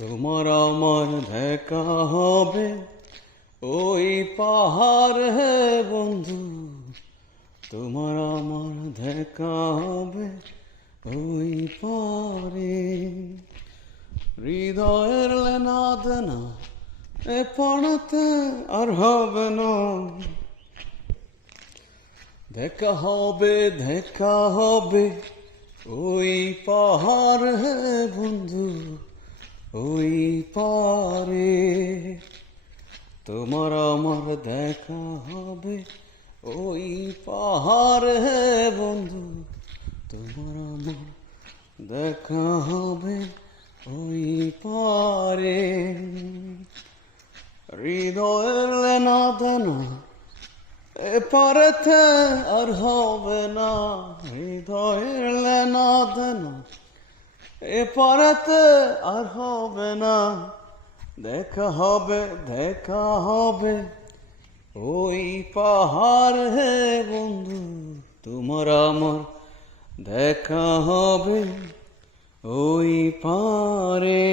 তোমার আমার দেখা হবে। ওই পাহাড় হে বন্ধু, তোমার আমার দেখা হবে ওই পারে হৃদয়ের লেনা দেনা এ পড়তে আর হবে না দেখা হবে দেখা হবে, ওই পাহাড় হে পারে। তোমার আমার দেখা হবে, ওই পাহাড় বন্ধু। তোমার আমার দেখা হবে, ওই পারে। হৃদয়ের লেনা দেনা এ পারেতে আর হবে না। হৃদয়ের লেনা দেনা এ পড়াতে আর হবে না। দেখা হবে দেখা হবে। ওই পাহাড় হে বন্ধু, তোমার আমার দেখা হবে। ওই পারে